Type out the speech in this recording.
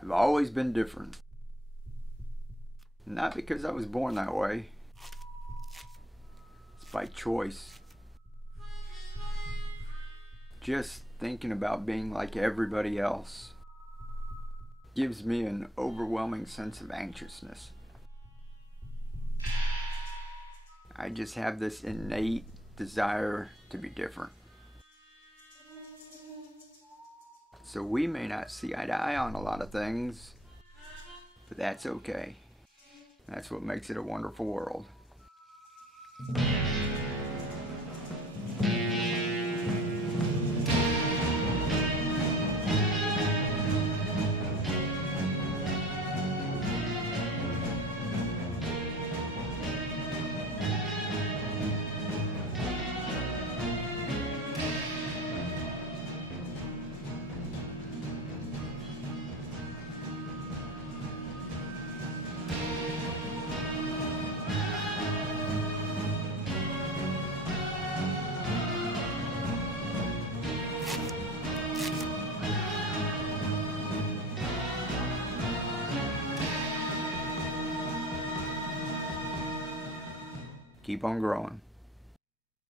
I've always been different. Not because I was born that way. It's by choice. Just thinking about being like everybody else gives me an overwhelming sense of anxiousness. I just have this innate desire to be different. So we may not see eye to eye on a lot of things, but that's okay. That's what makes it a wonderful world. Keep on growing.